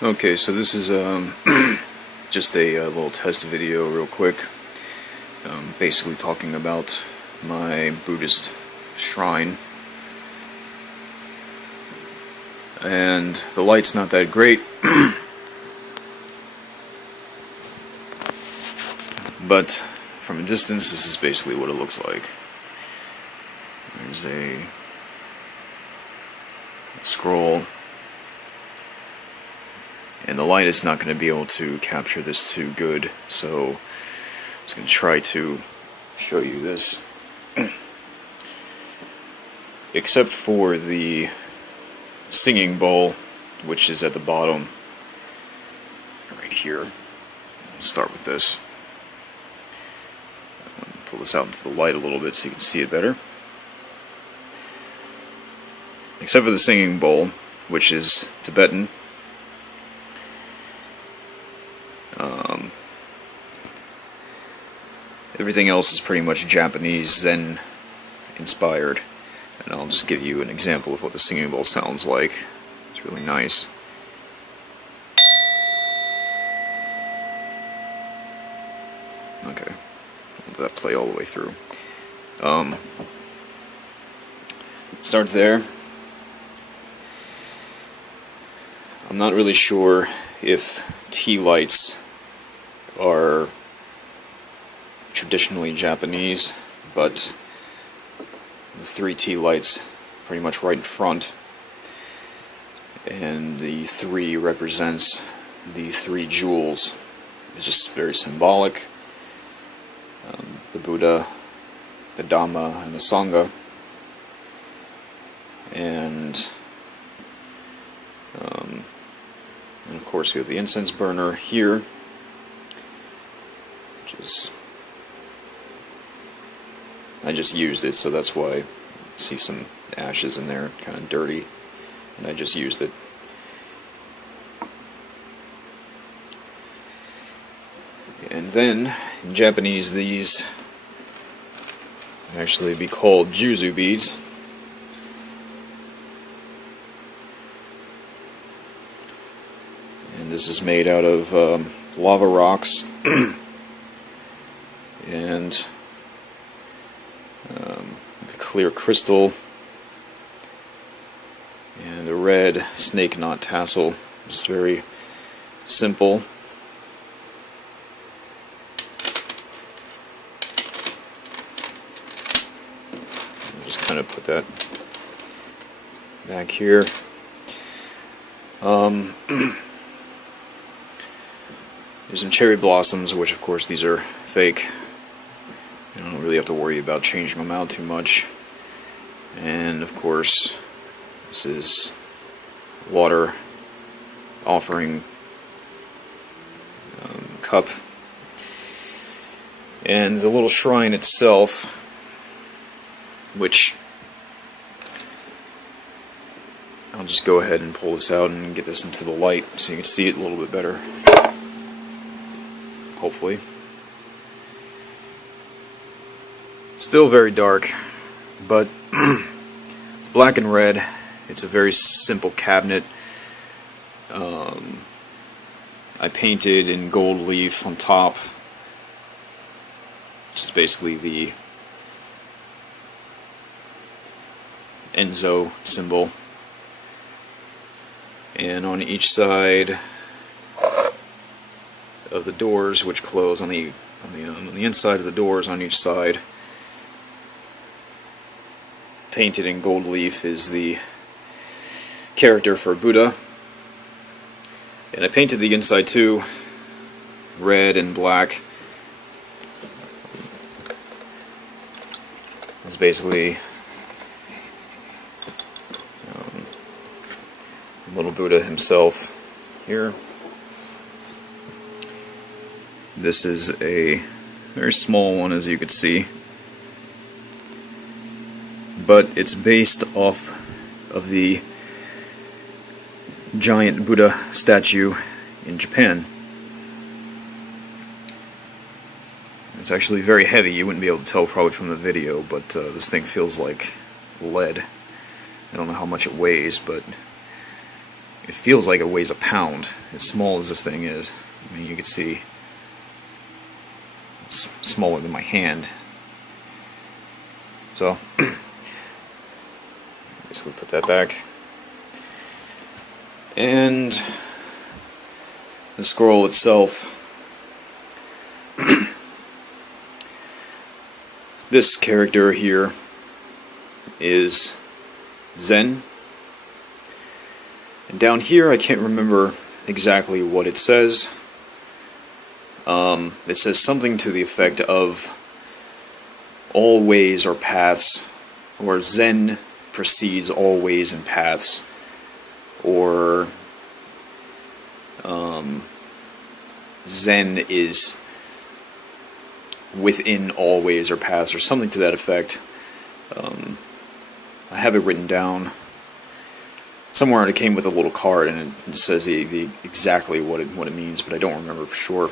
Okay, so this is just a little test video real quick, basically talking about my Buddhist shrine. And the light's not that great, but from a distance this is basically what it looks like. There's a scroll, and the light is not going to be able to capture this too good, so I'm just going to try to show you this. Except for the singing bowl, which is at the bottom right here. I'll start with this. Pull this out into the light a little bit so you can see it better. Except for the singing bowl, which is Tibetan. Everything else is pretty much Japanese Zen inspired, and I'll just give you an example of what the singing bowl sounds like. It's really nice. Okay, I'll let that play all the way through. Start there. I'm not really sure if tea lights are traditionally Japanese, but the 3 tea lights pretty much right in front, and the 3 represents the 3 jewels. It's just very symbolic. The Buddha, the Dhamma, and the Sangha. And of course we have the incense burner here, which is, I just used it, so that's why you see some ashes in there, kind of dirty, and I just used it. And then, in Japanese, these would actually be called juzu beads. And this is made out of lava rocks and a clear crystal and a red snake knot tassel. Just very simple. I'll just kind of put that back here. There's some cherry blossoms, which of course these are fake. You don't really have to worry about changing them out too much. And of course, this is water offering cup. And the little shrine itself, which I'll just go ahead and pull this out and get this into the light so you can see it a little bit better. Hopefully. Still very dark, but it's black and red. It's a very simple cabinet. I painted in gold leaf on top, which is basically the Enzo symbol. And on each side of the doors, which close on the inside of the doors on each side, painted in gold leaf, is the character for Buddha. And I painted the inside too, red and black. It's basically little Buddha himself here. This is a very small one, as you could see, but it's based off of the giant Buddha statue in Japan. It's actually very heavy. You wouldn't be able to tell probably from the video, but this thing feels like lead. I don't know how much it weighs, but it feels like it weighs a pound, as small as this thing is. I mean, you can see it's smaller than my hand. So, basically put that back. And the scroll itself, this character here is Zen. And down here, I can't remember exactly what it says. It says something to the effect of all ways are paths, or Zen precedes all ways and paths, or Zen is within all ways or paths, or something to that effect. I have it written down somewhere, and it came with a little card, and it says the exactly what it means, but I don't remember for sure.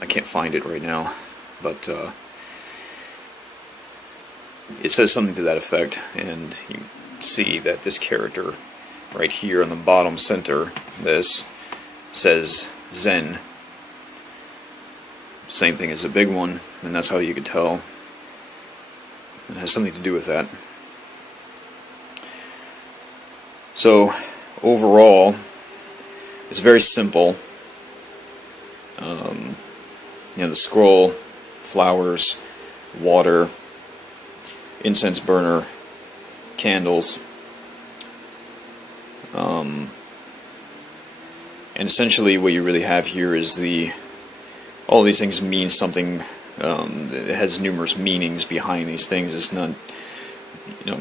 I can't find it right now, but it says something to that effect, and you see that this character right here in the bottom center, this says Zen. Same thing as a big one, and that's how you could tell. It has something to do with that. So, overall, it's very simple. The scroll, flowers, water, incense burner, candles, and essentially what you really have here is all these things mean something. It has numerous meanings behind these things. It's not,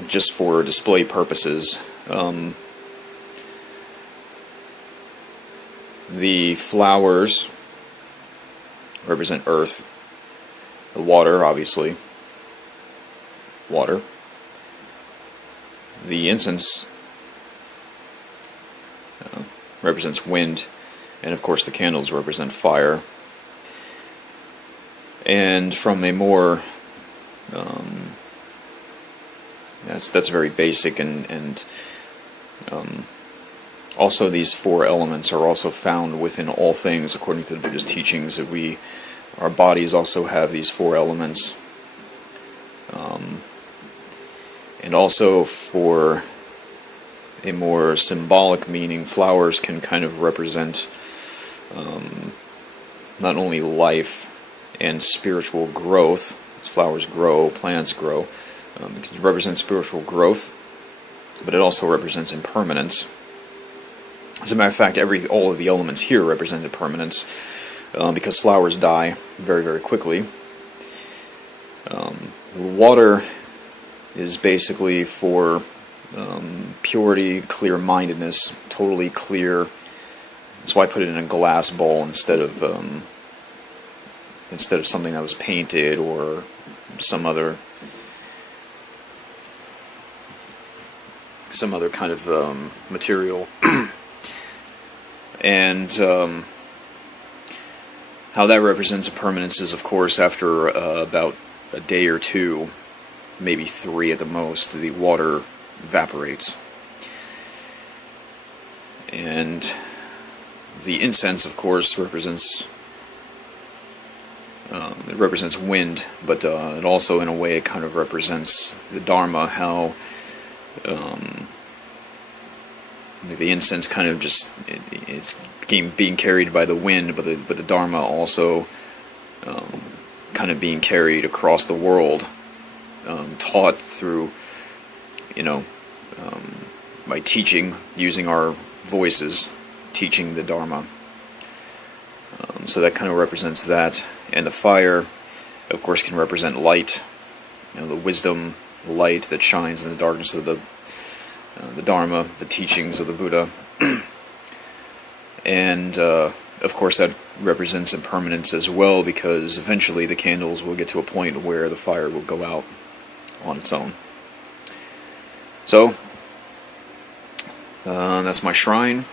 just for display purposes. The flowers represent earth. The water, obviously, water. The incense represents wind, and of course the candles represent fire. And from a more that's very basic, and also these four elements are also found within all things according to the Buddhist teachings, that our bodies also have these four elements. And also, for a more symbolic meaning, flowers can kind of represent not only life and spiritual growth, as flowers grow, plants grow, it represents spiritual growth, but it also represents impermanence. As a matter of fact, all of the elements here represent impermanence, because flowers die very, very quickly. Water is basically for purity, clear-mindedness, totally clear. That's why I put it in a glass bowl instead of something that was painted or some other kind of material. And how that represents impermanence is, of course, after about a day or two, maybe 3 at the most, the water evaporates. And the incense, of course, represents wind, but it also, in a way, it kind of represents the Dharma, how the incense kind of just it's being carried by the wind, but the Dharma also kind of being carried across the world, taught through, by teaching, using our voices, teaching the Dharma. So that kind of represents that. And the fire, of course, can represent light, the wisdom, the light that shines in the darkness of the Dharma, the teachings of the Buddha. And, of course, that represents impermanence as well, because eventually the candles will get to a point where the fire will go out on its own. So, that's my shrine.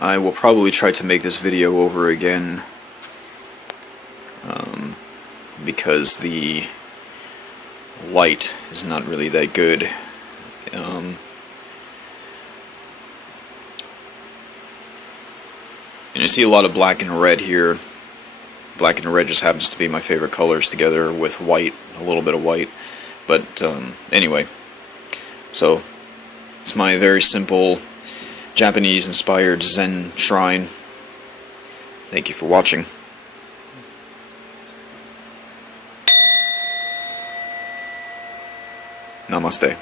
I will probably try to make this video over again, because the light is not really that good. And you see a lot of black and red here. Black and red just happens to be my favorite colors together with white, a little bit of white. But anyway, so it's my very simple Japanese-inspired Zen shrine. Thank you for watching. Namaste.